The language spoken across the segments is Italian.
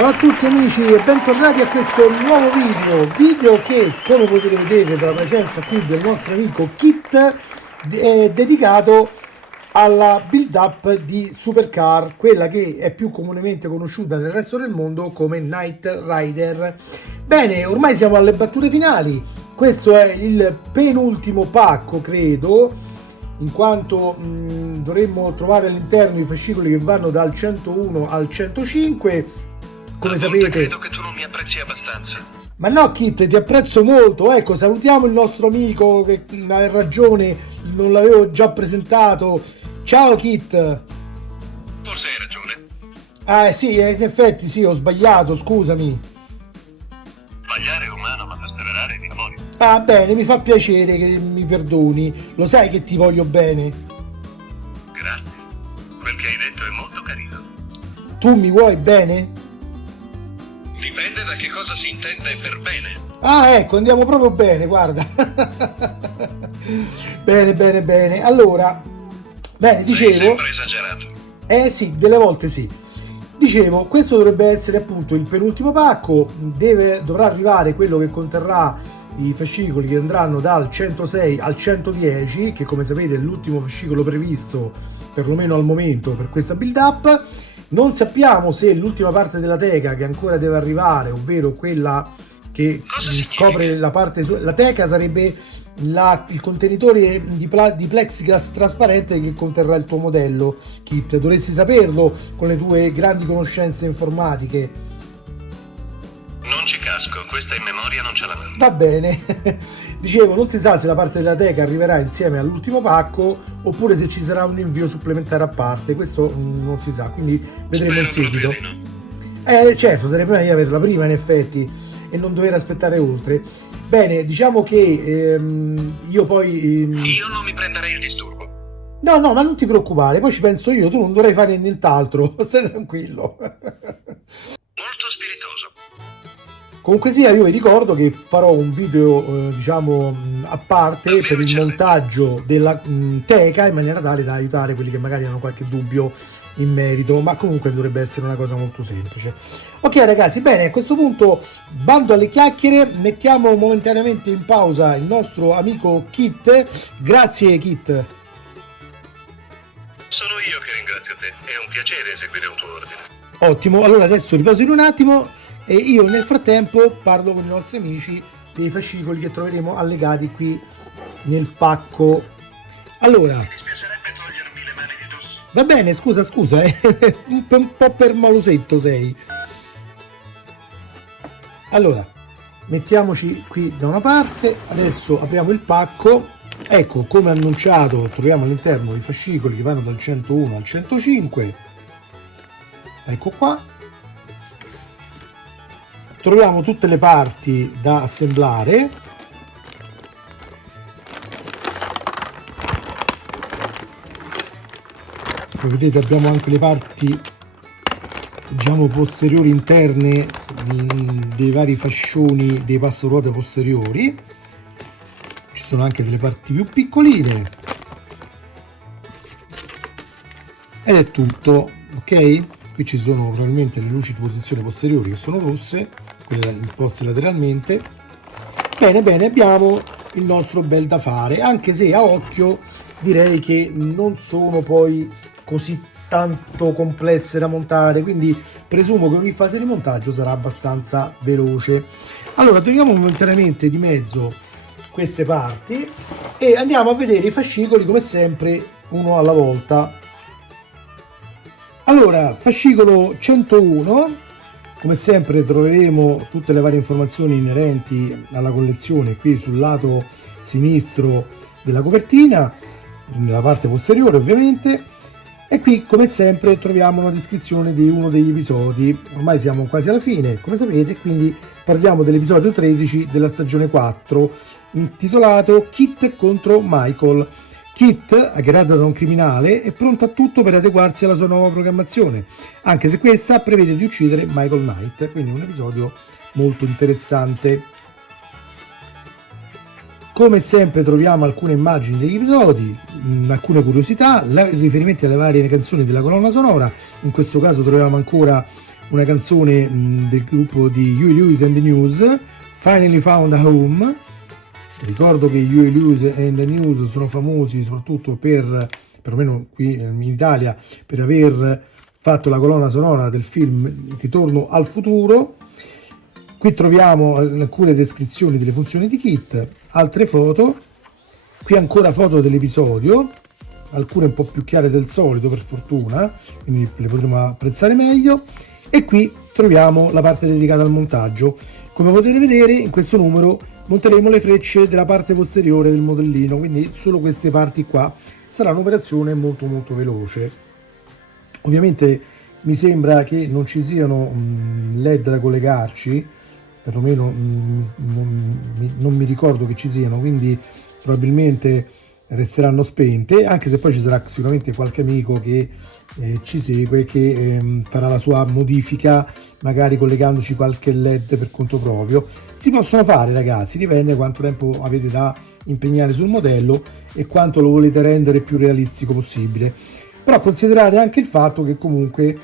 Ciao a tutti amici e bentornati a questo nuovo video che, come potete vedere dalla presenza qui del nostro amico Kit, è dedicato alla build up di Supercar, quella che è più comunemente conosciuta nel resto del mondo come Knight Rider. Bene, ormai siamo alle battute finali, questo è il penultimo pacco credo, in quanto dovremmo trovare all'interno i fascicoli che vanno dal 101 al 105. Come sapete, credo che tu non mi apprezzi abbastanza. Ma no Kit, ti apprezzo molto. Ecco, salutiamo il nostro amico che ha ragione, non l'avevo già presentato. Ciao Kit. Forse hai ragione. Sì, in effetti sì, ho sbagliato, scusami. Sbagliare è umano, ma perseverare è di amore. Ah, bene, mi fa piacere che mi perdoni. Lo sai che ti voglio bene. Grazie. Quel che hai detto è molto carino. Tu mi vuoi bene? Dipende da che cosa si intende per bene. Ah, ecco, andiamo proprio bene, guarda. Bene. Allora, bene, dicevo... Sei sempre esagerato. Sì, delle volte sì. Dicevo, questo dovrebbe essere appunto il penultimo pacco, dovrà arrivare quello che conterrà i fascicoli che andranno dal 106 al 110, che come sapete è l'ultimo fascicolo previsto, perlomeno al momento, per questa build up. Non sappiamo se l'ultima parte della teca che ancora deve arrivare, ovvero quella che copre la parte... La teca sarebbe il contenitore di plexiglass trasparente che conterrà il tuo modello, Kit. Dovresti saperlo con le tue grandi conoscenze informatiche. Non ci casco, questa in memoria non ce la mando. Va bene. Dicevo, non si sa se la parte della teca arriverà insieme all'ultimo pacco oppure se ci sarà un invio supplementare a parte. Questo non si sa, quindi vedremo in seguito. Certo, sarebbe meglio averla prima in effetti e non dover aspettare oltre. Bene, diciamo che io poi... Io non mi prenderei il disturbo. No, ma non ti preoccupare, poi ci penso io, tu non dovrai fare nient'altro, stai tranquillo. Molto spiritoso. Comunque sia, io vi ricordo che farò un video diciamo a parte Davvero per il eccellente. montaggio della teca, in maniera tale da aiutare quelli che magari hanno qualche dubbio in merito, ma comunque dovrebbe essere una cosa molto semplice. Ok ragazzi, bene, a questo punto bando alle chiacchiere, mettiamo momentaneamente in pausa il nostro amico Kit. Grazie Kit. Sono io che ringrazio te, è un piacere eseguire un tuo ordine. Ottimo, allora adesso riposo in un attimo e io nel frattempo parlo con i nostri amici dei fascicoli che troveremo allegati qui nel pacco. Allora, Ti dispiacerebbe togliermi le mani di dosso? va bene, scusa, un po' per malosetto sei. Allora, mettiamoci qui da una parte, adesso apriamo il pacco. Ecco, come annunciato, troviamo all'interno i fascicoli che vanno dal 101 al 105. Ecco qua. Troviamo tutte le parti da assemblare. Come vedete abbiamo anche le parti diciamo posteriori interne dei vari fascioni dei passaruote posteriori. Ci sono anche delle parti più piccoline ed è tutto, ok? Qui ci sono probabilmente le luci di posizione posteriori che sono rosse, quelle imposte lateralmente. Bene, abbiamo il nostro bel da fare, anche se a occhio direi che non sono poi così tanto complesse da montare, quindi presumo che ogni fase di montaggio sarà abbastanza veloce. Allora togliamo momentaneamente di mezzo queste parti e andiamo a vedere i fascicoli come sempre uno alla volta. Allora, fascicolo 101, come sempre troveremo tutte le varie informazioni inerenti alla collezione qui sul lato sinistro della copertina, nella parte posteriore ovviamente, e qui come sempre troviamo una descrizione di uno degli episodi. Ormai siamo quasi alla fine, come sapete, quindi parliamo dell'episodio 13 della stagione 4, intitolato Kit contro Michael. Kit, hackerato da un criminale, è pronto a tutto per adeguarsi alla sua nuova programmazione, anche se questa prevede di uccidere Michael Knight, quindi un episodio molto interessante. Come sempre troviamo alcune immagini degli episodi, alcune curiosità, riferimenti alle varie canzoni della colonna sonora. In questo caso troviamo ancora una canzone del gruppo di Huey Lewis and the News, Finally Found a Home. Ricordo che Huey Lewis and the News sono famosi soprattutto perlomeno qui in Italia, per aver fatto la colonna sonora del film Ritorno al futuro. Qui troviamo alcune descrizioni delle funzioni di kit, altre foto, qui ancora foto dell'episodio, alcune un po' più chiare del solito per fortuna, quindi le potremo apprezzare meglio, e qui troviamo la parte dedicata al montaggio. Come potete vedere in questo numero monteremo le frecce della parte posteriore del modellino, quindi solo queste parti qua. Sarà un'operazione molto molto veloce. Ovviamente mi sembra che non ci siano LED da collegarci, perlomeno non mi ricordo che ci siano, quindi probabilmente resteranno spente, anche se poi ci sarà sicuramente qualche amico che ci segue, che farà la sua modifica magari collegandoci qualche LED per conto proprio. Si possono fare, ragazzi, dipende quanto tempo avete da impegnare sul modello e quanto lo volete rendere più realistico possibile. Però considerate anche il fatto che comunque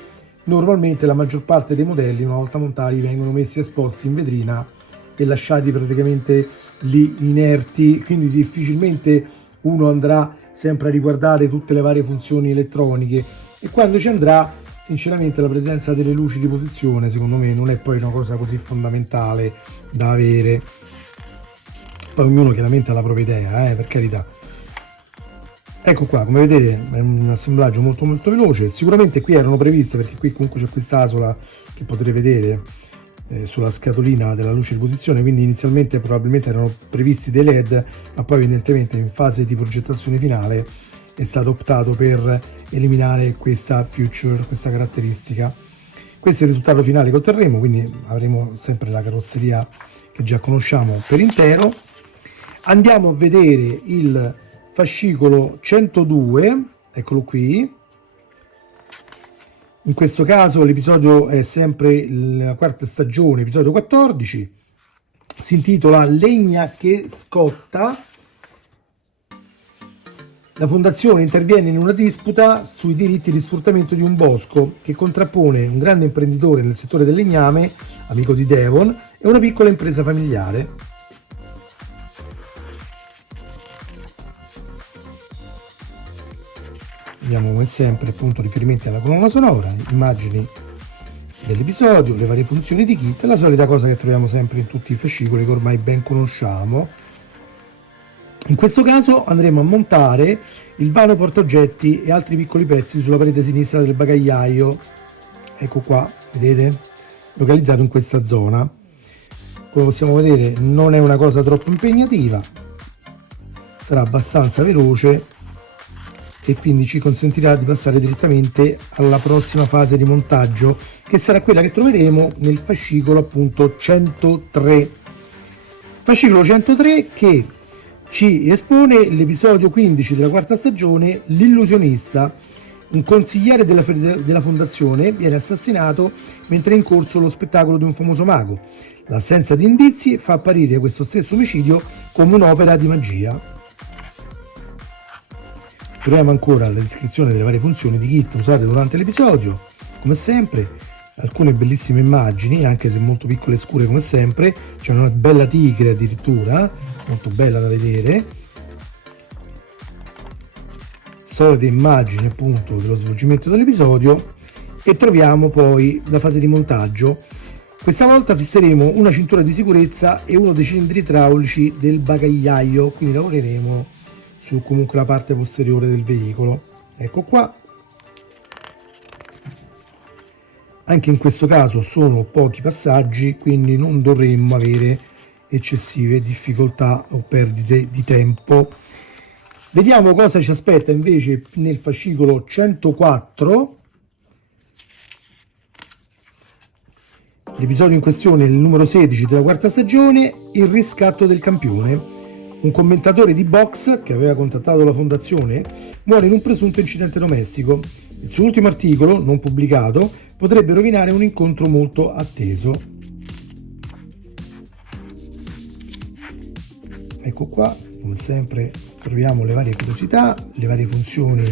normalmente la maggior parte dei modelli, una volta montati, vengono messi esposti in vetrina e lasciati praticamente lì inerti, quindi difficilmente uno andrà sempre a riguardare tutte le varie funzioni elettroniche, e quando ci andrà, sinceramente, la presenza delle luci di posizione secondo me non è poi una cosa così fondamentale da avere. Poi ognuno chiaramente ha la propria idea, per carità. Ecco qua, come vedete è un assemblaggio molto molto veloce. Sicuramente qui erano previste, perché qui comunque c'è quest'asola che potrete vedere sulla scatolina della luce di posizione, quindi inizialmente probabilmente erano previsti dei LED, ma poi evidentemente in fase di progettazione finale è stato optato per eliminare questa feature, questa caratteristica. Questo è il risultato finale che otterremo, quindi avremo sempre la carrozzeria che già conosciamo per intero. Andiamo a vedere il fascicolo 102, eccolo qui. In questo caso l'episodio è sempre la quarta stagione, episodio 14, si intitola Legna che scotta. La fondazione interviene in una disputa sui diritti di sfruttamento di un bosco che contrappone un grande imprenditore nel settore del legname, amico di Devon, e una piccola impresa familiare. Abbiamo come sempre appunto riferimenti alla colonna sonora, immagini dell'episodio, le varie funzioni di kit, la solita cosa che troviamo sempre in tutti i fascicoli che ormai ben conosciamo. In questo caso andremo a montare il vano portaoggetti e altri piccoli pezzi sulla parete sinistra del bagagliaio. Ecco qua, vedete? Localizzato in questa zona. Come possiamo vedere non è una cosa troppo impegnativa, sarà abbastanza veloce e quindi ci consentirà di passare direttamente alla prossima fase di montaggio, che sarà quella che troveremo nel fascicolo appunto 103. Fascicolo 103 che ci espone l'episodio 15 della quarta stagione, L'illusionista. Un consigliere della fondazione viene assassinato mentre è in corso lo spettacolo di un famoso mago. L'assenza di indizi fa apparire questo stesso omicidio come un'opera di magia. Troviamo ancora la descrizione delle varie funzioni di kit usate durante l'episodio, come sempre, alcune bellissime immagini, anche se molto piccole e scure come sempre. C'è una bella tigre addirittura, molto bella da vedere. Solite immagini appunto dello svolgimento dell'episodio, e troviamo poi la fase di montaggio. Questa volta fisseremo una cintura di sicurezza e uno dei cilindri idraulici del bagagliaio, quindi lavoreremo su comunque la parte posteriore del veicolo. Ecco qua. Anche in questo caso sono pochi passaggi, quindi non dovremmo avere eccessive difficoltà o perdite di tempo. Vediamo cosa ci aspetta invece nel fascicolo 104. L'episodio in questione è il numero 16 della quarta stagione, Il riscatto del campione. Un commentatore di box che aveva contattato la fondazione muore in un presunto incidente domestico. Il suo ultimo articolo, non pubblicato, potrebbe rovinare un incontro molto atteso. Ecco qua, come sempre troviamo le varie curiosità, le varie funzioni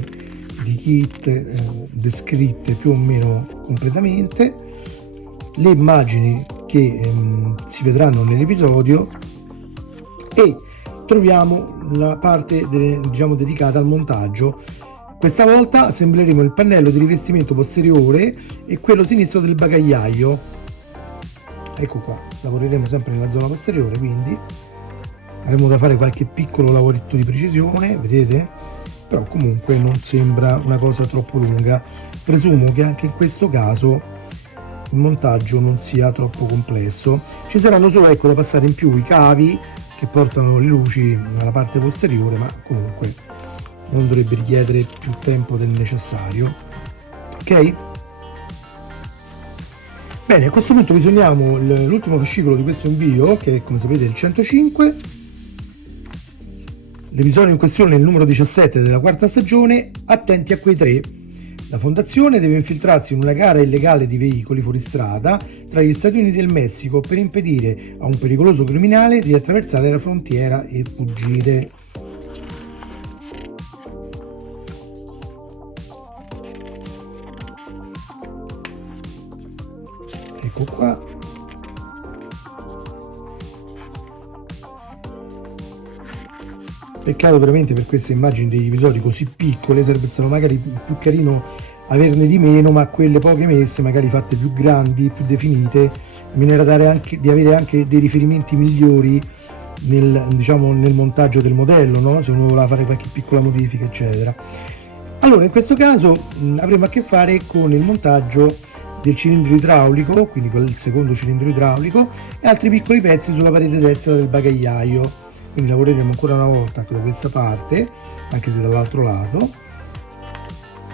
di kit descritte più o meno completamente. le immagini che si vedranno nell'episodio e troviamo la parte diciamo dedicata al montaggio. Questa volta assembleremo il pannello di rivestimento posteriore e quello sinistro del bagagliaio. Ecco qua, lavoreremo sempre nella zona posteriore, quindi avremo da fare qualche piccolo lavoretto di precisione, vedete? Però comunque non sembra una cosa troppo lunga. Presumo che anche in questo caso il montaggio non sia troppo complesso. Ci saranno solo, ecco, da passare in più i cavi che portano le luci alla parte posteriore, ma comunque non dovrebbe richiedere più tempo del necessario. Ok? Bene, a questo punto visioniamo l'ultimo fascicolo di questo invio, che è, come sapete, il 105. L'episodio in questione è il numero 17 della quarta stagione. Attenti a quei tre. La fondazione deve infiltrarsi in una gara illegale di veicoli fuoristrada tra gli Stati Uniti e il Messico per impedire a un pericoloso criminale di attraversare la frontiera e fuggire. Ecco qua. Peccato veramente per queste immagini degli episodi così piccole, sarebbe stato magari più carino averne di meno, ma quelle poche messe, magari fatte più grandi, più definite, in maniera di avere anche dei riferimenti migliori nel montaggio del modello, no? Se uno voleva fare qualche piccola modifica, eccetera. Allora, in questo caso avremo a che fare con il montaggio del cilindro idraulico, quindi il secondo cilindro idraulico, e altri piccoli pezzi sulla parete destra del bagagliaio. Quindi lavoreremo ancora una volta anche da questa parte, anche se dall'altro lato,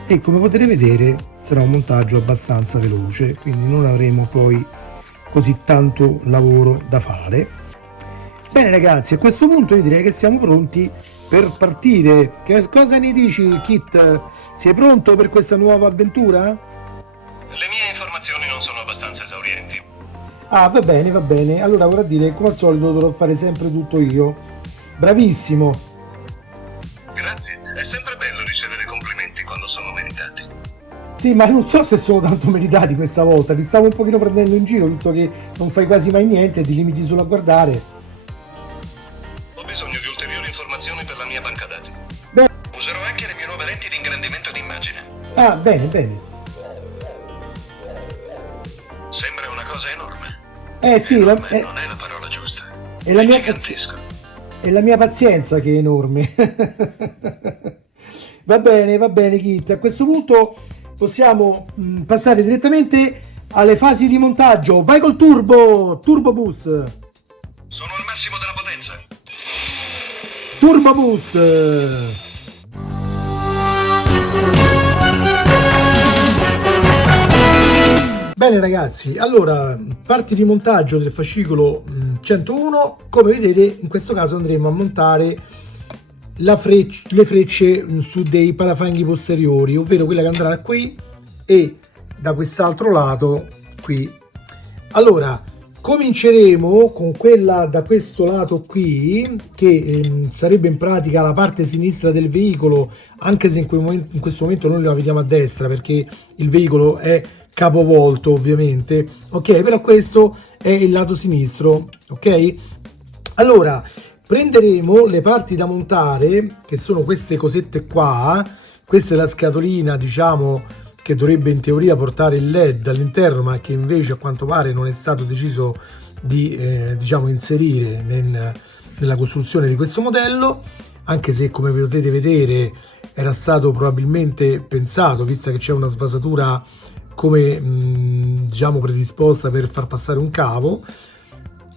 e come potete vedere sarà un montaggio abbastanza veloce, quindi non avremo poi così tanto lavoro da fare. Bene ragazzi, a questo punto io direi che siamo pronti per partire. Che cosa ne dici, Kit? Sei pronto per questa nuova avventura? Le mie informazioni non sono abbastanza esaurienti. Ah, va bene. Allora vorrà dire che come al solito dovrò fare sempre tutto io. Bravissimo. Grazie, è sempre bello ricevere complimenti quando sono meritati. Sì, ma non so se sono tanto meritati questa volta. Ti stavo un pochino prendendo in giro, visto che non fai quasi mai niente e ti limiti solo a guardare. Ho bisogno di ulteriori informazioni per la mia banca dati. Beh. Userò anche le mie nuove lenti di ingrandimento d'immagine. Ah, bene. Sembra una cosa enorme. Sì, non è la parola giusta. È la mia pazienza che è enorme. Va bene Kit. A questo punto possiamo passare direttamente alle fasi di montaggio. Vai col Turbo Boost. Sono al massimo della potenza. Turbo Boost. Bene ragazzi, allora parti di montaggio del fascicolo 101. Come vedete, in questo caso andremo a montare le frecce su dei parafanghi posteriori, ovvero quella che andrà qui e da quest'altro lato qui. Allora cominceremo con quella da questo lato qui, che sarebbe in pratica la parte sinistra del veicolo, anche se in questo momento noi la vediamo a destra perché il veicolo è capovolto ovviamente, ok? Però questo è il lato sinistro, ok? Allora prenderemo le parti da montare, che sono queste cosette qua. Questa è la scatolina, diciamo, che dovrebbe in teoria portare il LED all'interno, ma che invece a quanto pare non è stato deciso di diciamo inserire nella costruzione di questo modello, anche se come potete vedere era stato probabilmente pensato, vista che c'è una sfasatura come diciamo predisposta per far passare un cavo,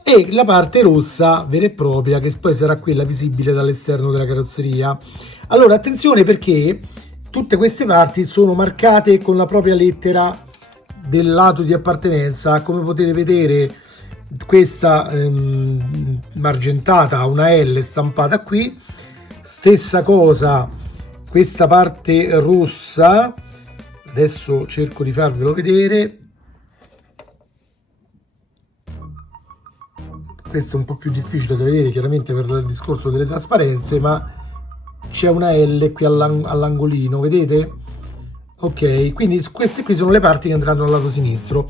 e la parte rossa vera e propria, che poi sarà quella visibile dall'esterno della carrozzeria. Allora attenzione, perché tutte queste parti sono marcate con la propria lettera del lato di appartenenza. Come potete vedere, questa argentata ha una L stampata qui, stessa cosa questa parte rossa. Adesso cerco di farvelo vedere. Questo è un po' più difficile da vedere chiaramente per il discorso delle trasparenze, ma c'è una L qui all'angolino, vedete? Ok, quindi queste qui sono le parti che andranno al lato sinistro.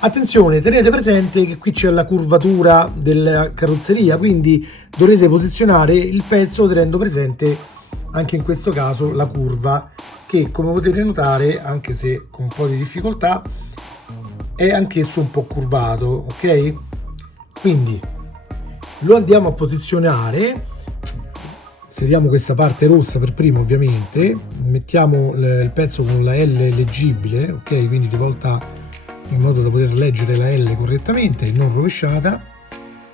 Attenzione, tenete presente che qui c'è la curvatura della carrozzeria, quindi dovrete posizionare il pezzo tenendo presente anche in questo caso la curva, che come potete notare, anche se con un po' di difficoltà, è anch'esso un po' curvato, ok? Quindi lo andiamo a posizionare, inseriamo questa parte rossa per prima, ovviamente mettiamo il pezzo con la L leggibile, ok? Quindi rivolta in modo da poter leggere la L correttamente e non rovesciata,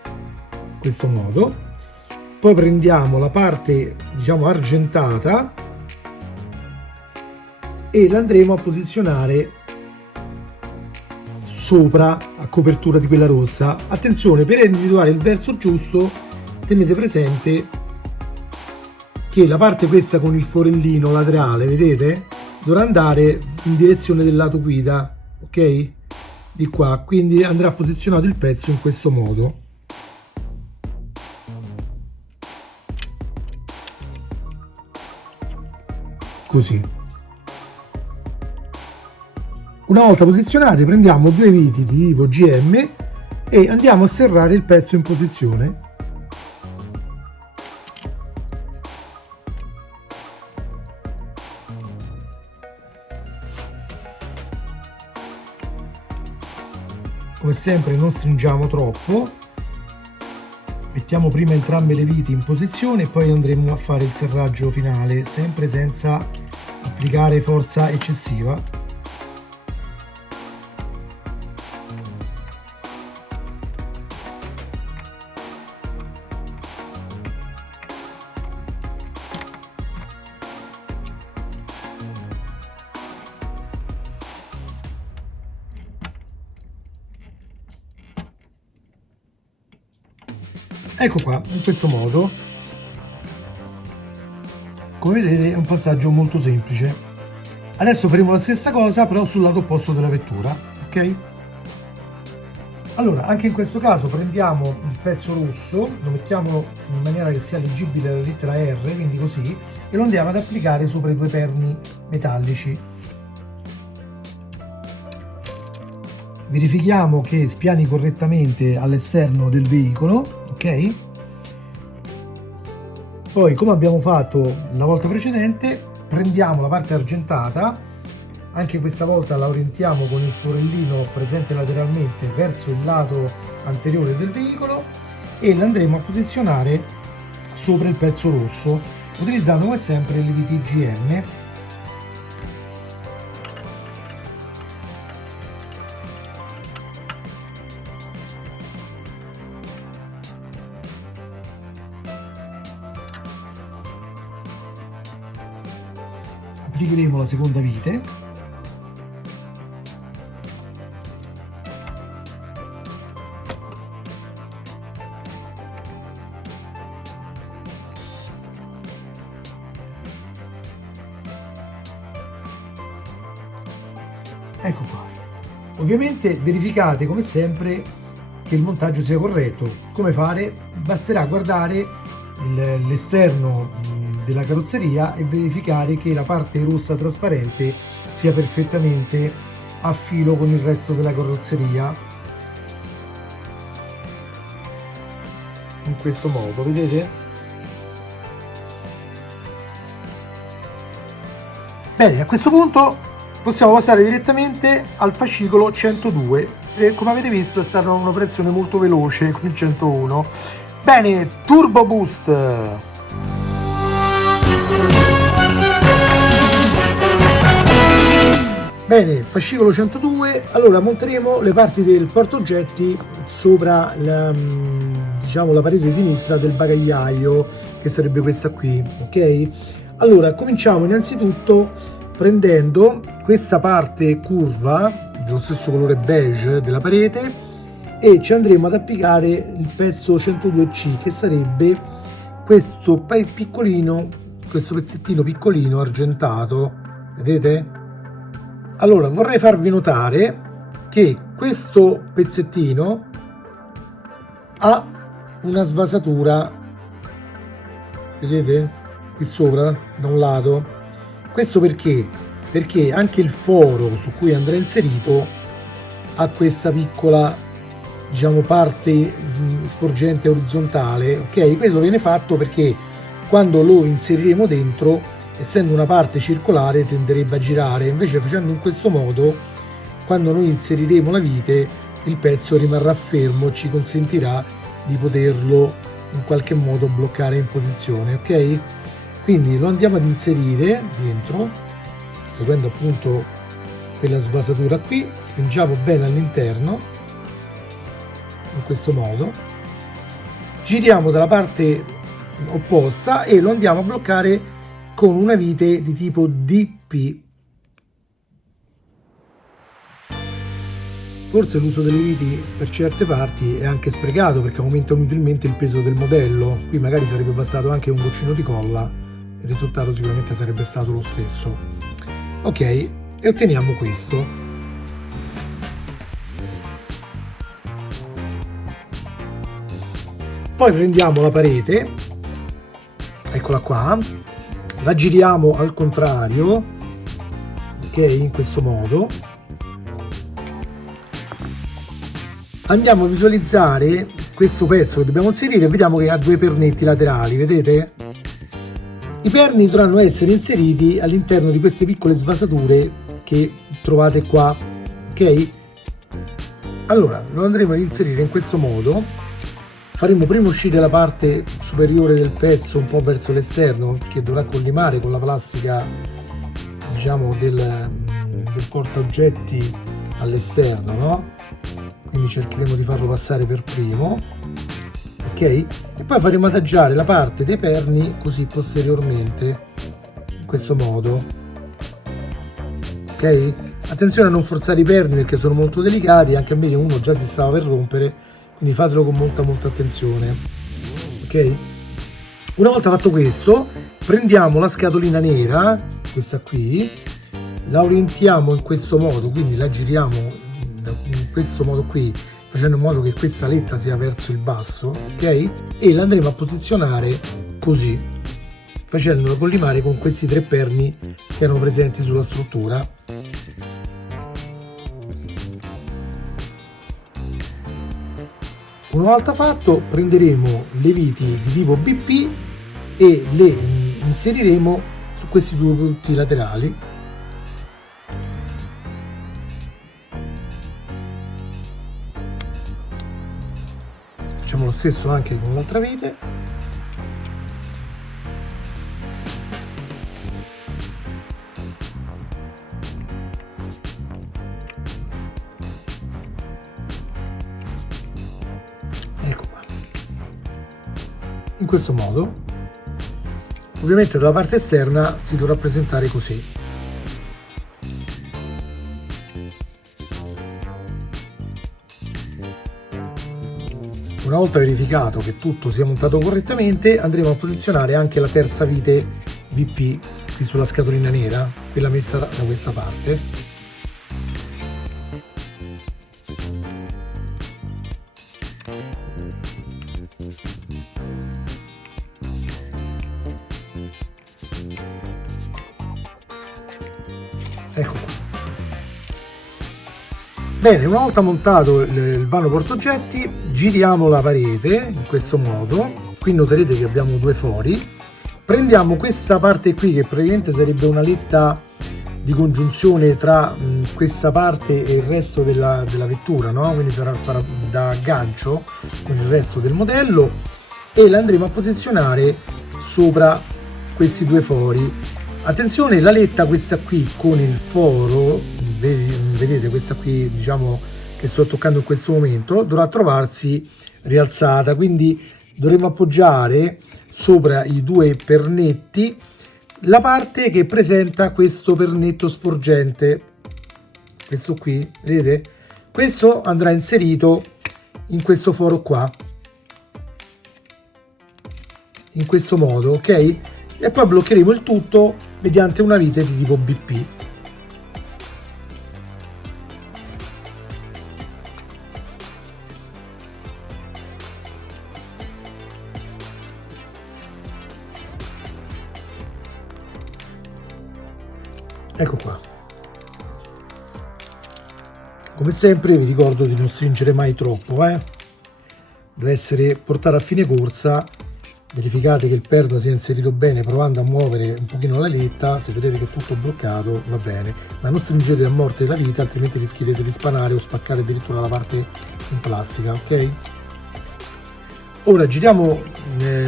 in questo modo. Poi prendiamo la parte, diciamo, argentata e la andremo a posizionare sopra, a copertura di quella rossa. Attenzione, per individuare il verso giusto tenete presente che la parte questa con il forellino laterale, vedete, dovrà andare in direzione del lato guida, ok? Di qua, quindi andrà posizionato il pezzo in questo modo. Così. Una volta posizionati prendiamo due viti di tipo GM e andiamo a serrare il pezzo in posizione. Come sempre non stringiamo troppo, mettiamo prima entrambe le viti in posizione e poi andremo a fare il serraggio finale, sempre senza applicare forza eccessiva. Ecco qua, in questo modo. Come vedete è un passaggio molto semplice. Adesso faremo la stessa cosa però sul lato opposto della vettura, ok? Allora, anche in questo caso prendiamo il pezzo rosso, lo mettiamo in maniera che sia leggibile la lettera R, quindi così, e lo andiamo ad applicare sopra i due perni metallici. Verifichiamo che spiani correttamente all'esterno del veicolo, ok? Poi, come abbiamo fatto la volta precedente, prendiamo la parte argentata, anche questa volta la orientiamo con il forellino presente lateralmente verso il lato anteriore del veicolo e la andremo a posizionare sopra il pezzo rosso, utilizzando come sempre le viti GM. Applicheremo la seconda vite. Ecco qua. Ovviamente verificate come sempre che il montaggio sia corretto. Come fare? Basterà guardare l'esterno della carrozzeria e verificare che la parte rossa trasparente sia perfettamente a filo con il resto della carrozzeria, in questo modo, vedete? Bene, a questo punto possiamo passare direttamente al fascicolo 102 e come avete visto è stata un'operazione molto veloce con il 101. Bene, Turbo Boost. Bene, fascicolo 102, allora monteremo le parti del portaoggetti sopra diciamo la parete sinistra del bagagliaio, che sarebbe questa qui, ok? Allora, cominciamo innanzitutto prendendo questa parte curva dello stesso colore beige della parete e ci andremo ad applicare il pezzo 102C, che sarebbe questo piccolino, questo pezzettino piccolino argentato, vedete? Allora, vorrei farvi notare che questo pezzettino ha una svasatura, vedete? Qui sopra, da un lato. Questo perché? Perché anche il foro su cui andrà inserito ha questa piccola, diciamo, parte sporgente orizzontale, ok? Quello viene fatto perché quando lo inseriremo dentro, essendo una parte circolare, tenderebbe a girare. Invece, facendo in questo modo, quando noi inseriremo la vite, il pezzo rimarrà fermo e ci consentirà di poterlo in qualche modo bloccare in posizione, ok? Quindi lo andiamo ad inserire dentro, seguendo appunto quella svasatura qui, spingiamo bene all'interno, in questo modo, giriamo dalla parte opposta e lo andiamo a bloccare con una vite di tipo DP. Forse l'uso delle viti per certe parti è anche sprecato perché aumenta inutilmente il peso del modello. Qui magari sarebbe passato anche un goccino di colla, il risultato sicuramente sarebbe stato lo stesso. Ok, e otteniamo questo. Poi prendiamo la parete, eccola qua, la giriamo al contrario, ok, in questo modo. Andiamo a visualizzare questo pezzo che dobbiamo inserire, vediamo che ha due pernetti laterali, vedete? I perni dovranno essere inseriti all'interno di queste piccole svasature che trovate qua, ok? Allora, lo andremo ad inserire in questo modo. Faremo prima uscire la parte superiore del pezzo un po' verso l'esterno, che dovrà collimare con la plastica, diciamo, del porta oggetti all'esterno, no? Quindi cercheremo di farlo passare per primo, ok? E poi faremo adagiare la parte dei perni così posteriormente, in questo modo, ok? Attenzione a non forzare i perni perché sono molto delicati, anche a me uno già si stava per rompere, quindi fatelo con molta attenzione, ok? Una volta fatto questo, prendiamo la scatolina nera, questa qui, la orientiamo in questo modo, quindi la giriamo in questo modo qui, facendo in modo che questa aletta sia verso il basso, ok? E la andremo a posizionare così, facendola collimare con questi tre perni che erano presenti sulla struttura. Una volta fatto, prenderemo le viti di tipo BP e le inseriremo su questi due punti laterali. Facciamo lo stesso anche con l'altra vite. Ecco qua. In questo modo. Ovviamente dalla parte esterna si dovrà presentare così. Una volta verificato che tutto sia montato correttamente, andremo a posizionare anche la terza vite BP qui sulla scatolina nera, quella messa da questa parte. Ecco qua. Bene, una volta montato il vano portaoggetti, giriamo la parete in questo modo. Qui noterete che abbiamo due fori. Prendiamo questa parte qui, che praticamente sarebbe una letta di congiunzione tra questa parte e il resto della vettura, no? Quindi farà da aggancio con il resto del modello, e la andremo a posizionare sopra questi due fori. Attenzione, la letta questa qui con il foro, vedete questa qui, diciamo, che sto toccando in questo momento, dovrà trovarsi rialzata, quindi dovremo appoggiare sopra i due pernetti la parte che presenta questo pernetto sporgente, questo qui, vedete? Questo andrà inserito in questo foro qua, in questo modo, ok? E poi bloccheremo il tutto mediante una vite di tipo BP. Ecco qua. Come sempre vi ricordo di non stringere mai troppo, deve essere portato a fine corsa. Verificate che il perno sia inserito bene provando a muovere un pochino la letta. Se vedete che è tutto bloccato va bene, ma non stringete a morte la vita, altrimenti rischierete di spanare o spaccare addirittura la parte in plastica, ok? Ora giriamo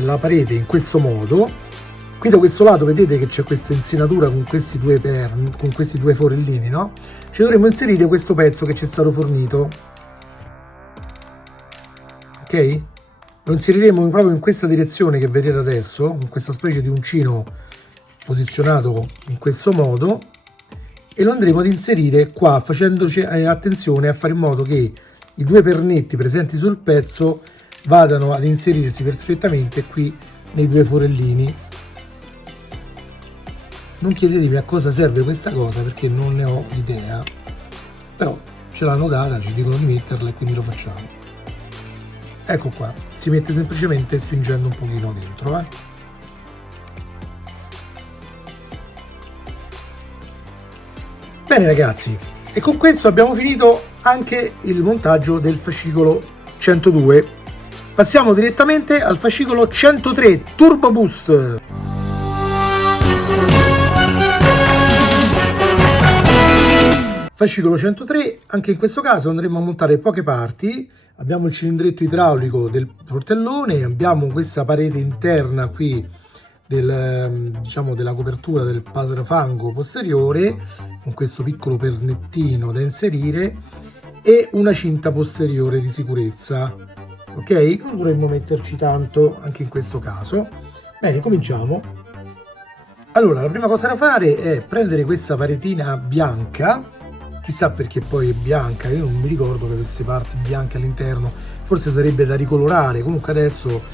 la parete in questo modo. Qui da questo lato vedete che c'è questa insenatura con questi due forellini, no? Ci dovremo inserire questo pezzo che ci è stato fornito, ok? Lo inseriremo proprio in questa direzione che vedete adesso, con questa specie di uncino posizionato in questo modo, e lo andremo ad inserire qua, facendoci attenzione a fare in modo che i due pernetti presenti sul pezzo vadano ad inserirsi perfettamente qui nei due forellini. Non chiedetemi a cosa serve questa cosa perché non ne ho idea, però ce l'hanno data, ci dicono di metterla e quindi lo facciamo. Ecco qua, si mette semplicemente spingendo un pochino dentro, Bene ragazzi, e con questo abbiamo finito anche il montaggio del fascicolo 102. Passiamo direttamente al fascicolo 103 Turbo Boost. Fascicolo 103, anche in questo caso andremo a montare poche parti. Abbiamo il cilindretto idraulico del portellone, abbiamo questa parete interna qui della copertura del parafango posteriore con questo piccolo pernettino da inserire e una cinta posteriore di sicurezza, ok? Non dovremmo metterci tanto anche in questo caso. Bene, cominciamo. Allora, la prima cosa da fare è prendere questa paretina bianca. Chissà perché poi è bianca, io non mi ricordo che avesse parti bianche all'interno, forse sarebbe da ricolorare. Comunque adesso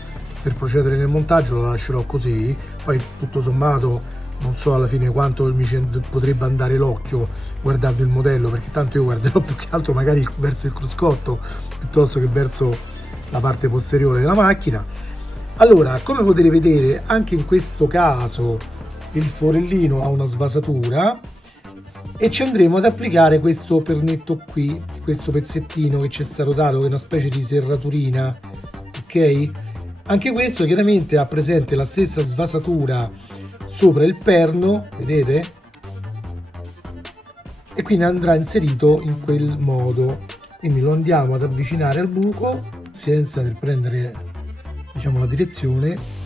per procedere nel montaggio la lascerò così, poi tutto sommato non so alla fine quanto mi potrebbe andare l'occhio guardando il modello, perché tanto io guarderò più che altro magari verso il cruscotto piuttosto che verso la parte posteriore della macchina. Allora, come potete vedere anche in questo caso il forellino ha una svasatura e ci andremo ad applicare questo pernetto qui, questo pezzettino che ci è stato dato, che è una specie di serraturina, ok? Anche questo chiaramente ha presente la stessa svasatura sopra il perno, vedete? E quindi andrà inserito in quel modo. Quindi lo andiamo ad avvicinare al buco, senza per prendere, diciamo, la direzione.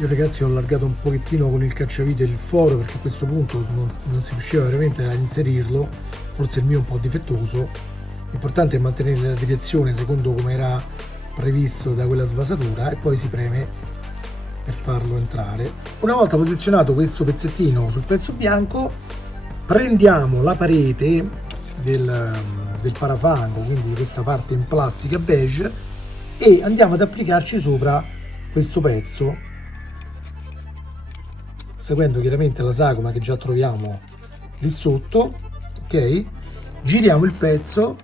Io ragazzi ho allargato un pochettino con il cacciavite il foro perché a questo punto non si riusciva veramente a inserirlo, forse il mio è un po' difettoso. L'importante è mantenere la direzione secondo come era previsto da quella svasatura e poi si preme per farlo entrare. Una volta posizionato questo pezzettino sul pezzo bianco, prendiamo la parete del parafango, quindi questa parte in plastica beige, e andiamo ad applicarci sopra questo pezzo, seguendo chiaramente la sagoma che già troviamo lì sotto, ok? Giriamo il pezzo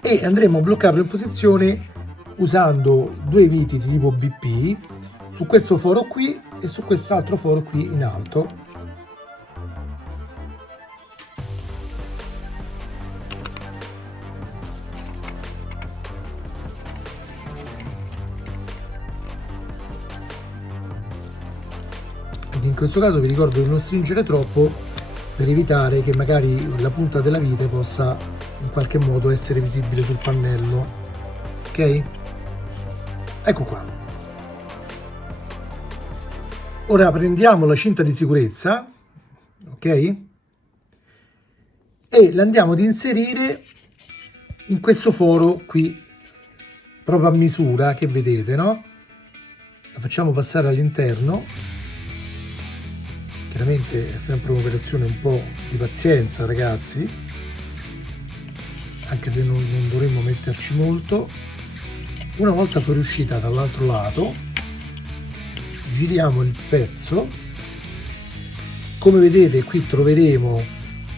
e andremo a bloccarlo in posizione usando due viti di tipo BP su questo foro qui e su quest'altro foro qui in alto. In questo caso vi ricordo di non stringere troppo per evitare che magari la punta della vite possa in qualche modo essere visibile sul pannello, ok? Ecco qua. Ora prendiamo la cinta di sicurezza, ok? E la andiamo ad inserire in questo foro qui, proprio a misura che vedete, no? La facciamo passare all'interno. Chiaramente è sempre un'operazione un po' di pazienza ragazzi, anche se non dovremmo metterci molto. Una volta fuoriuscita dall'altro lato giriamo il pezzo, come vedete qui troveremo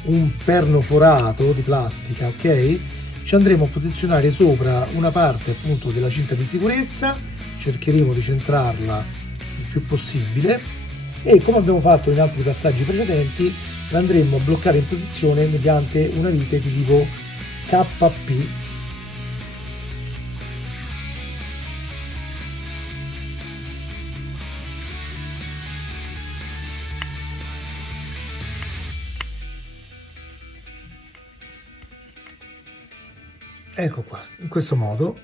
un perno forato di plastica, ok? Ci andremo a posizionare sopra una parte appunto della cinta di sicurezza, cercheremo di centrarla il più possibile e, come abbiamo fatto in altri passaggi precedenti, la andremo a bloccare in posizione mediante una vite di tipo KP. Ecco qua, in questo modo.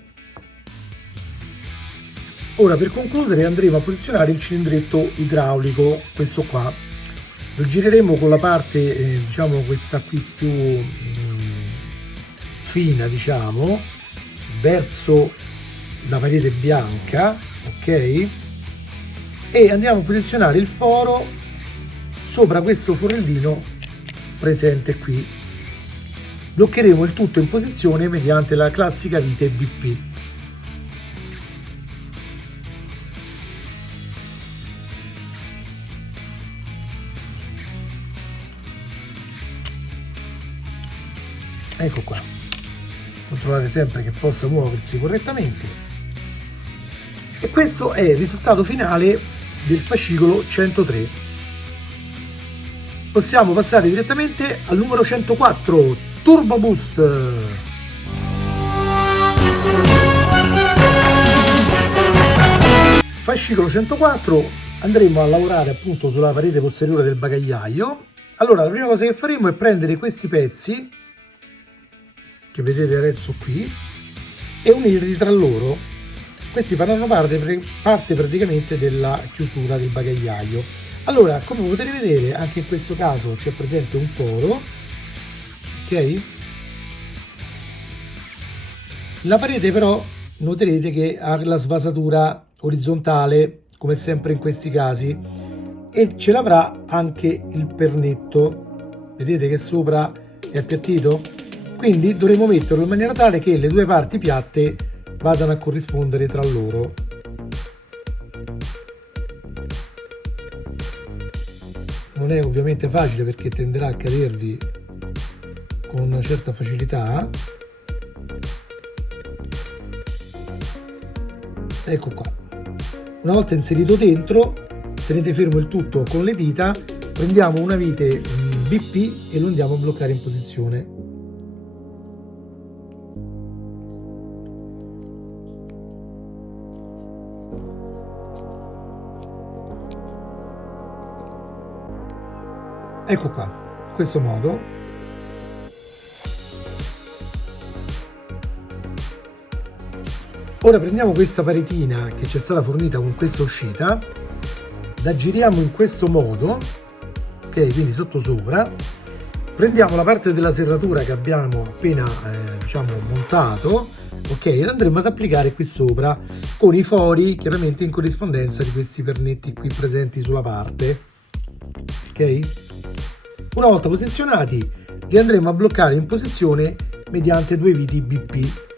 Ora, per concludere, andremo a posizionare il cilindretto idraulico, questo qua. Lo gireremo con la parte, diciamo questa qui più fina, diciamo, verso la parete bianca, ok? E andiamo a posizionare il foro sopra questo forellino presente qui. Bloccheremo il tutto in posizione mediante la classica vite BP. Ecco qua, controllate sempre che possa muoversi correttamente. E questo è il risultato finale del fascicolo 103. Possiamo passare direttamente al numero 104, Turbo Boost. Fascicolo 104, andremo a lavorare appunto sulla parete posteriore del bagagliaio. Allora, la prima cosa che faremo è prendere questi pezzi che vedete adesso qui e unirli tra loro. Questi faranno parte praticamente della chiusura del bagagliaio. Allora, come potete vedere, anche in questo caso c'è presente un foro, ok? La parete però noterete che ha la svasatura orizzontale, come sempre in questi casi, e ce l'avrà anche il pernetto. Vedete che sopra è appiattito? Quindi dovremo metterlo in maniera tale che le due parti piatte vadano a corrispondere tra loro. Non è ovviamente facile perché tenderà a cadervi con una certa facilità. Ecco qua. Una volta inserito dentro, tenete fermo il tutto con le dita, prendiamo una vite BP e lo andiamo a bloccare in posizione. Ecco qua, in questo modo. Ora prendiamo questa paretina che ci è stata fornita con questa uscita, la giriamo in questo modo, ok, quindi sotto sopra, prendiamo la parte della serratura che abbiamo appena diciamo montato, ok, e andremo ad applicare qui sopra con i fori chiaramente in corrispondenza di questi pernetti qui presenti sulla parte, ok? Una volta posizionati li andremo a bloccare in posizione mediante due viti BP.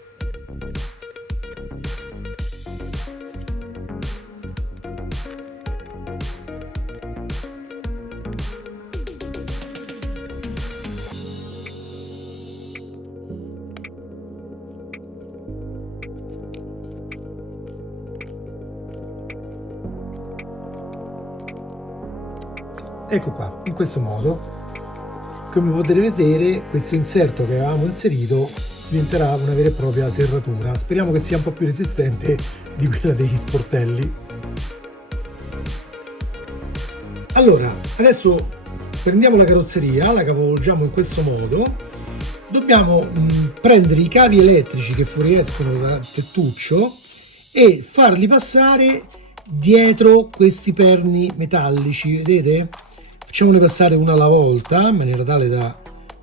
Ecco qua, in questo modo. Come potete vedere, questo inserto che avevamo inserito diventerà una vera e propria serratura. Speriamo che sia un po' più resistente di quella degli sportelli. Allora, adesso prendiamo la carrozzeria, la capovolgiamo in questo modo. Dobbiamo prendere i cavi elettrici che fuoriescono dal tettuccio e farli passare dietro questi perni metallici, vedete? Facciamoli passare una alla volta in maniera tale da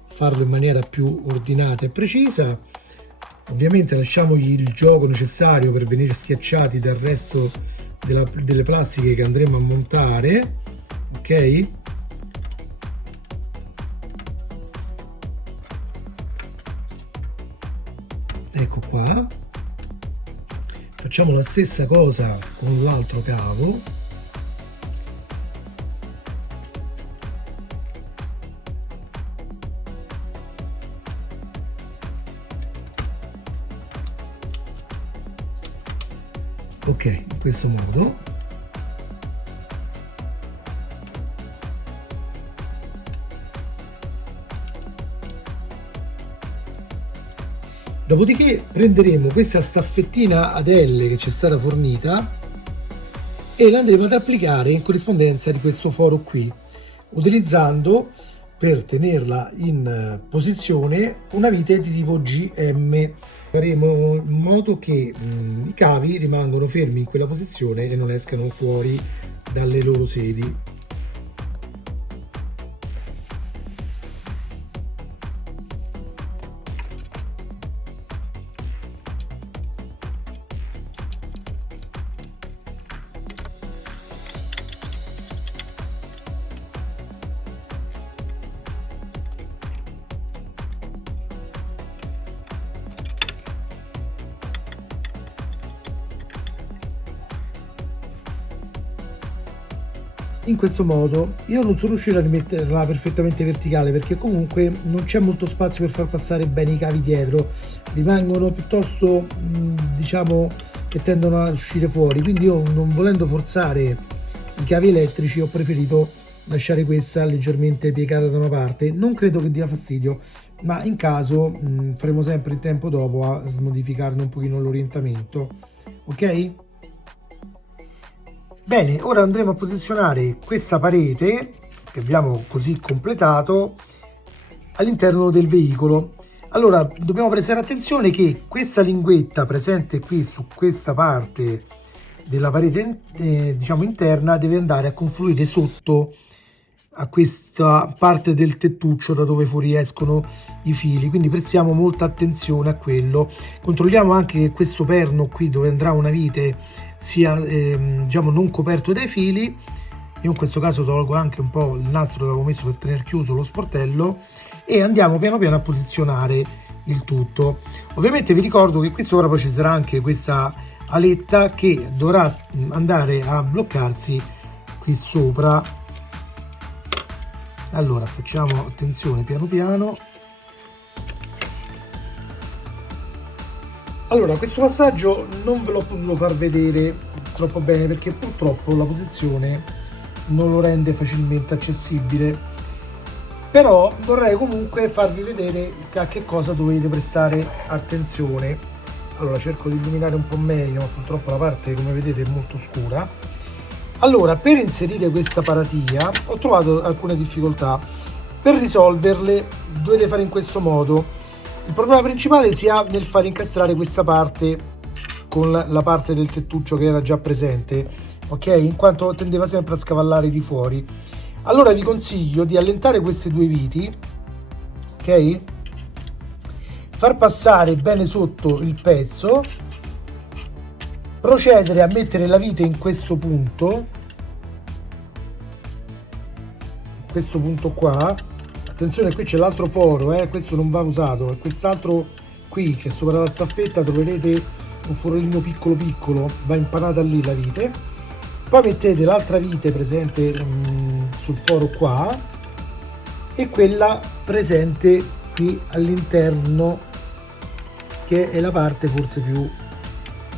farlo in maniera più ordinata e precisa. Ovviamente lasciamogli il gioco necessario per venire schiacciati dal resto delle plastiche che andremo a montare, ok? Ecco qua. Facciamo la stessa cosa con l'altro cavo. Ok, in questo modo. Dopodiché prenderemo questa staffettina ad L che ci è stata fornita e la andremo ad applicare in corrispondenza di questo foro qui, utilizzando, per tenerla in posizione, una vite di tipo GM. Faremo in modo che i cavi rimangano fermi in quella posizione e non escano fuori dalle loro sedi. In questo modo io non sono riuscito a rimetterla perfettamente verticale perché comunque non c'è molto spazio per far passare bene i cavi dietro, rimangono piuttosto diciamo che tendono a uscire fuori, quindi io, non volendo forzare i cavi elettrici, ho preferito lasciare questa leggermente piegata da una parte. Non credo che dia fastidio, ma in caso faremo sempre in tempo dopo a modificarne un pochino l'orientamento. Ok? Bene, ora andremo a posizionare questa parete che abbiamo così completato all'interno del veicolo. Allora dobbiamo prestare attenzione che questa linguetta presente qui su questa parte della parete diciamo interna deve andare a confluire sotto a questa parte del tettuccio da dove fuoriescono i fili, quindi prestiamo molta attenzione a quello. Controlliamo anche che questo perno qui dove andrà una vite sia diciamo non coperto dai fili. Io in questo caso tolgo anche un po' il nastro che avevo messo per tenere chiuso lo sportello e andiamo piano piano a posizionare il tutto. Ovviamente vi ricordo che qui sopra poi ci sarà anche questa aletta che dovrà andare a bloccarsi qui sopra. Allora facciamo attenzione piano piano. Allora, questo passaggio non ve l'ho potuto far vedere troppo bene perché purtroppo la posizione non lo rende facilmente accessibile, però vorrei comunque farvi vedere a che cosa dovete prestare attenzione. Allora cerco di illuminare un po' meglio, ma purtroppo la parte, come vedete, è molto scura. Allora, per inserire questa paratia ho trovato alcune difficoltà. Per risolverle dovete fare in questo modo. Il problema principale si ha nel far incastrare questa parte con la parte del tettuccio che era già presente, ok? In quanto tendeva sempre a scavallare di fuori. Allora vi consiglio di allentare queste due viti, ok? Far passare bene sotto il pezzo, procedere a mettere la vite in questo punto qua. Attenzione, qui c'è l'altro foro, questo non va usato, e quest'altro qui che sopra la staffetta troverete un forellino piccolo piccolo, va impanata lì la vite. Poi mettete l'altra vite presente sul foro qua e quella presente qui all'interno, che è la parte forse più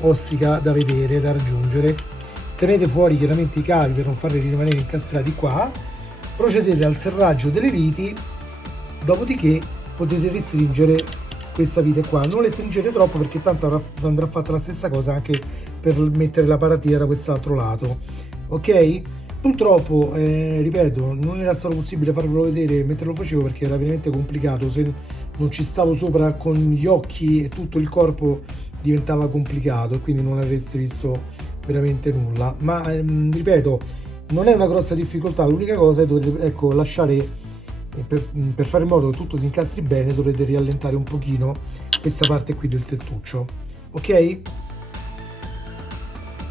ostica da vedere, da raggiungere. Tenete fuori chiaramente i cavi per non farli rimanere incastrati qua. Procedete al serraggio delle viti, dopodiché potete restringere questa vite qua. Non le stringete troppo perché tanto andrà fatta la stessa cosa anche per mettere la paratia da quest'altro lato, ok? Purtroppo ripeto, non era stato possibile farvelo vedere mentre lo facevo perché era veramente complicato. Se non ci stavo sopra con gli occhi e tutto il corpo diventava complicato e quindi non avreste visto veramente nulla, ma ripeto, non è una grossa difficoltà. L'unica cosa è dovete lasciare, per fare in modo che tutto si incastri bene, dovrete riallentare un pochino questa parte qui del tettuccio, ok?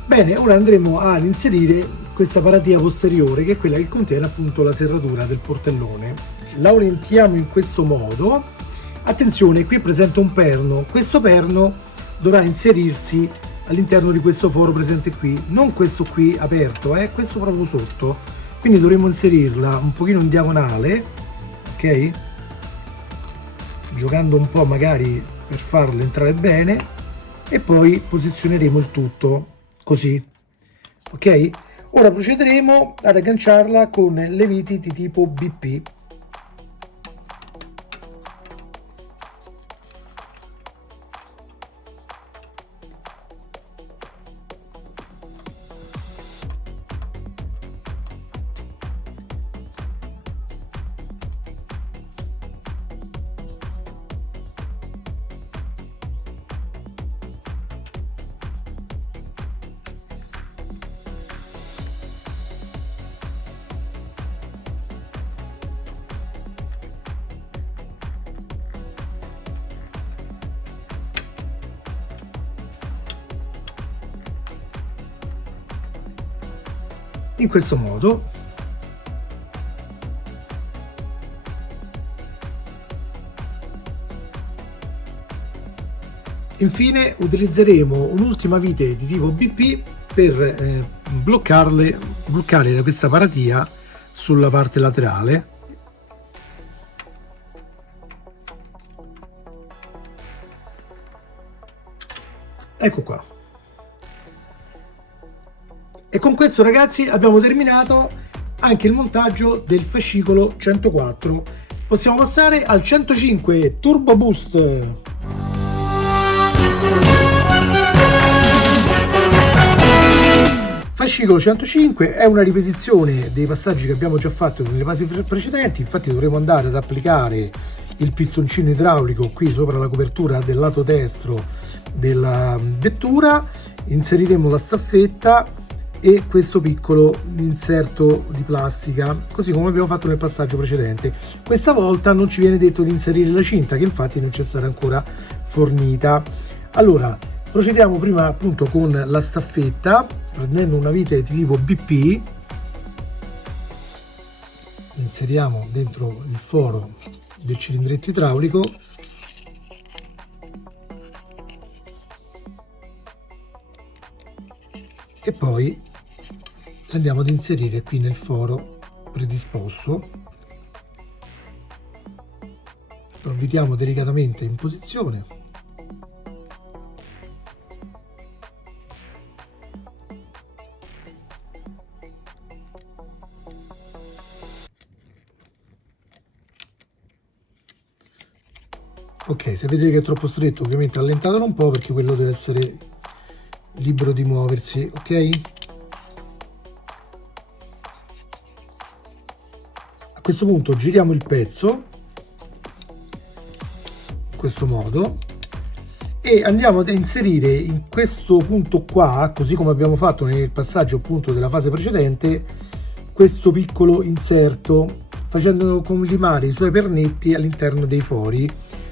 Bene, ora andremo ad inserire questa paratia posteriore, che è quella che contiene appunto la serratura del portellone. La orientiamo in questo modo. Attenzione, qui è presente un perno. Questo perno dovrà inserirsi all'interno di questo foro presente qui, non questo qui aperto, questo proprio sotto. Quindi dovremo inserirla un pochino in diagonale, ok? Giocando un po' magari per farlo entrare bene, e poi posizioneremo il tutto così, ok? Ora procederemo ad agganciarla con le viti di tipo BP. in questo modo. Infine utilizzeremo un'ultima vite di tipo BP per bloccare da questa paratia sulla parte laterale. Ecco qua. E con questo, ragazzi, abbiamo terminato anche il montaggio del fascicolo 104. Possiamo passare al 105 Turbo Boost. Fascicolo 105 è una ripetizione dei passaggi che abbiamo già fatto nelle fasi precedenti. Infatti dovremo andare ad applicare il pistoncino idraulico qui sopra la copertura del lato destro della vettura, inseriremo la staffetta e questo piccolo inserto di plastica, così come abbiamo fatto nel passaggio precedente. Questa volta non ci viene detto di inserire la cinta, che infatti non c'è stata ancora fornita. Allora, procediamo prima appunto con la staffetta, prendendo una vite di tipo BP, inseriamo dentro il foro del cilindretto idraulico e poi andiamo ad inserire qui nel foro predisposto. Lo avvitiamo delicatamente in posizione. Ok, se vedete che è troppo stretto, ovviamente allentatelo un po', perché quello deve essere libero di muoversi, ok? A questo punto giriamo il pezzo in questo modo e andiamo ad inserire in questo punto qua, così come abbiamo fatto nel passaggio appunto della fase precedente, questo piccolo inserto, facendo collimare i suoi pernetti all'interno dei fori.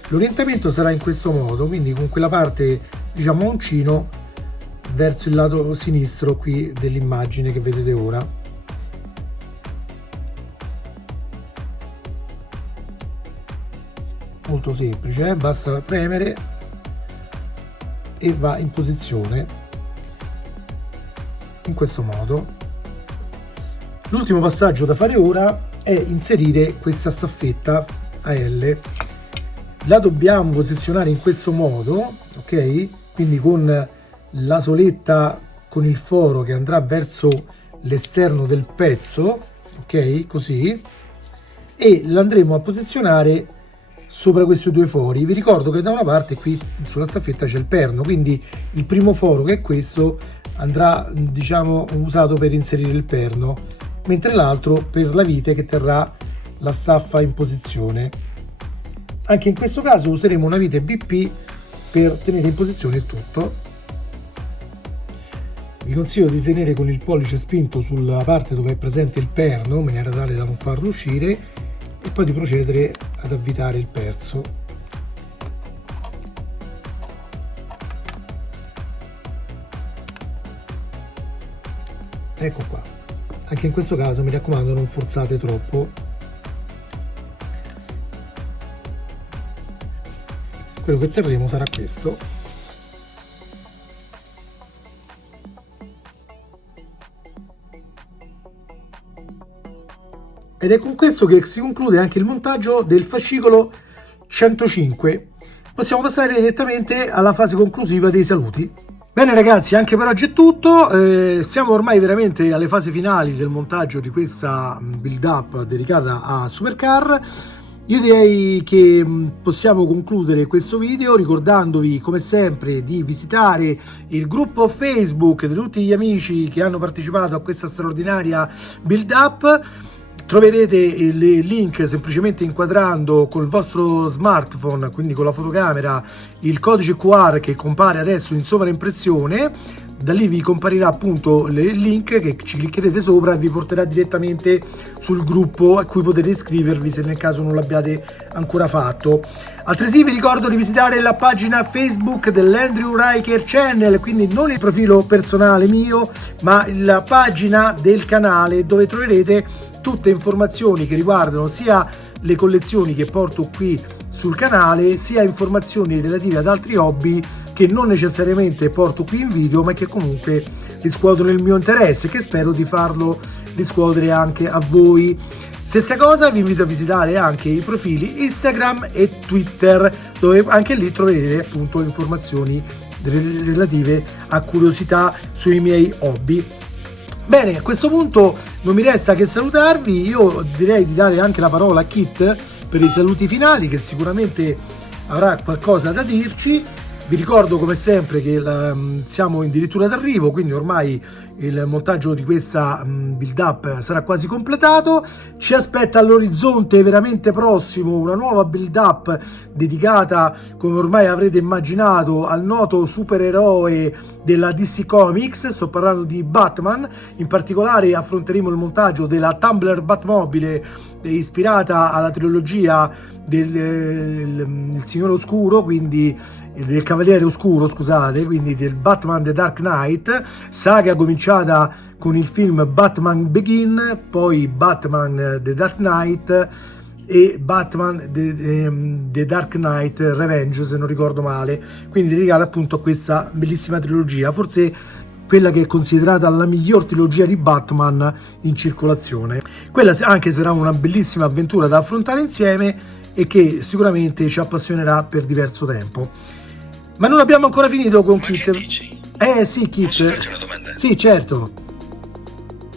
L'orientamento sarà in questo modo, quindi con quella parte, diciamo, a uncino verso il lato sinistro qui dell'immagine che vedete ora. Molto semplice, basta premere e va in posizione in questo modo. L'ultimo passaggio da fare ora è inserire questa staffetta a L. La dobbiamo posizionare in questo modo, ok? Quindi con la soletta con il foro che andrà verso l'esterno del pezzo, ok? Così, e l'andremo a posizionare sopra questi due fori. Vi ricordo che da una parte qui sulla staffetta c'è il perno, quindi il primo foro, che è questo, andrà, diciamo, usato per inserire il perno, mentre l'altro per la vite che terrà la staffa in posizione. Anche in questo caso useremo una vite BP per tenere in posizione il tutto. Vi consiglio di tenere con il pollice spinto sulla parte dove è presente il perno, in maniera tale da non farlo uscire, e poi di procedere ad avvitare il pezzo. Ecco qua. Anche in questo caso mi raccomando, non forzate troppo. Quello che terremo sarà questo. Ed è con questo che si conclude anche il montaggio del fascicolo 105. Possiamo passare direttamente alla fase conclusiva dei saluti. Bene ragazzi, anche per oggi è tutto. Siamo ormai veramente alle fasi finali del montaggio di questa build up dedicata a Supercar. Io direi che possiamo concludere questo video ricordandovi come sempre di visitare il gruppo Facebook di tutti gli amici che hanno partecipato a questa straordinaria build up. Troverete il link semplicemente inquadrando col vostro smartphone, quindi con la fotocamera, il codice QR che compare adesso in sovraimpressione. Da lì vi comparirà appunto il link che ci cliccherete sopra e vi porterà direttamente sul gruppo a cui potete iscrivervi se nel caso non l'abbiate ancora fatto. Altresì vi ricordo di visitare la pagina Facebook dell'Andrew Riker Channel, quindi non il profilo personale mio, ma la pagina del canale, dove troverete tutte informazioni che riguardano sia le collezioni che porto qui sul canale, sia informazioni relative ad altri hobby che non necessariamente porto qui in video, ma che comunque riscuotono il mio interesse, che spero di farlo riscuotere anche a voi. Stessa cosa, vi invito a visitare anche i profili Instagram e Twitter, dove anche lì troverete appunto informazioni relative a curiosità sui miei hobby. Bene, a questo punto non mi resta che salutarvi. Io direi di dare anche la parola a Kit per i saluti finali, che sicuramente avrà qualcosa da dirci. Vi ricordo come sempre che siamo addirittura d'arrivo, quindi ormai il montaggio di questa build up sarà quasi completato. Ci aspetta all'orizzonte veramente prossimo una nuova build up dedicata, come ormai avrete immaginato, al noto supereroe della DC Comics. Sto parlando di Batman. In particolare affronteremo il montaggio della Tumbler Batmobile ispirata alla trilogia del Signore Oscuro, quindi del Cavaliere Oscuro, scusate, quindi del Batman The Dark Knight, saga cominciata con il film Batman Begin, poi Batman The Dark Knight e Batman The Dark Knight Revenge, se non ricordo male. Quindi dedicata appunto a questa bellissima trilogia, forse quella che è considerata la miglior trilogia di Batman in circolazione. Quella anche sarà una bellissima avventura da affrontare insieme e che sicuramente ci appassionerà per diverso tempo. Ma non abbiamo ancora finito con Kit. Che dici? Sì, Kit. Posso farti una domanda? Sì, certo.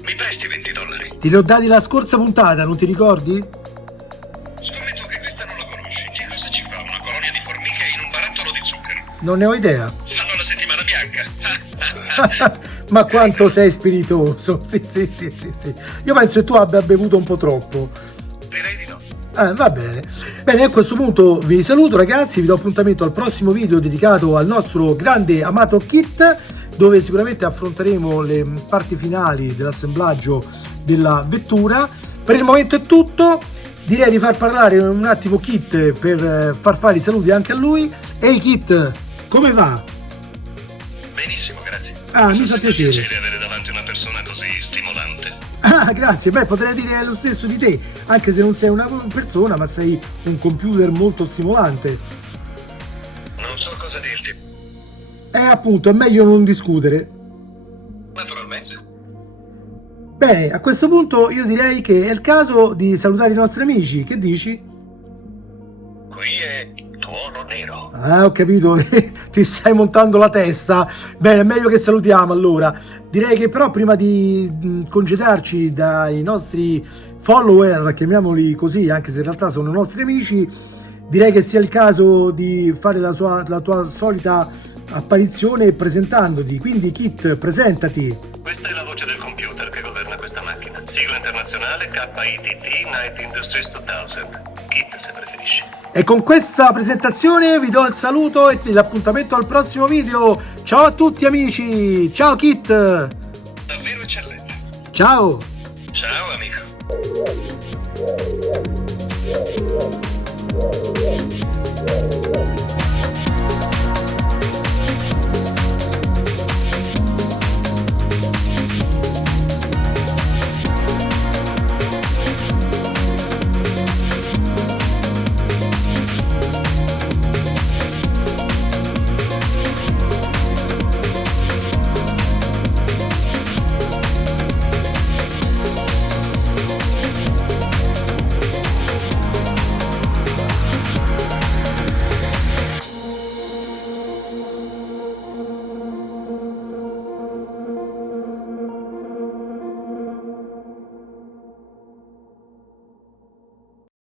Mi presti $20? Ti li ho dati la scorsa puntata, non ti ricordi? Scommetto che questa non la conosci. Che cosa ci fa una colonia di formiche in un barattolo di zucchero? Non ne ho idea. Fanno la settimana bianca. Ma quanto sei spiritoso. Sì. Io penso che tu abbia bevuto un po' troppo. Direi di no. Va bene. Bene, a questo punto vi saluto ragazzi, vi do appuntamento al prossimo video dedicato al nostro grande amato Kit, dove sicuramente affronteremo le parti finali dell'assemblaggio della vettura. Per il momento è tutto, direi di far parlare un attimo Kit per far fare i saluti anche a lui. Ehi Kit, come va? Benissimo, grazie. Mi fa piacere. avere davanti una persona così stimolante. Grazie, beh, potrei dire lo stesso di te, anche se non sei una persona, ma sei un computer molto stimolante. Non so cosa dirti. Appunto, è meglio non discutere. Naturalmente. Bene, a questo punto io direi che è il caso di salutare i nostri amici, che dici? Qui è Tuono Nero. Ho capito, ti stai montando la testa. Bene, è meglio che salutiamo allora. Direi che però prima di congedarci dai nostri follower, chiamiamoli così, anche se in realtà sono i nostri amici, direi che sia il caso di fare la tua solita apparizione presentandoti. Quindi Kit, presentati. Questa è la voce del computer che governa questa macchina. Sigla internazionale KITT Night Industries 2000. Kit, se preferisci. E con questa presentazione vi do il saluto e l'appuntamento al prossimo video. Ciao a tutti amici, ciao Kit. Davvero eccellente. Ciao. Ciao amico.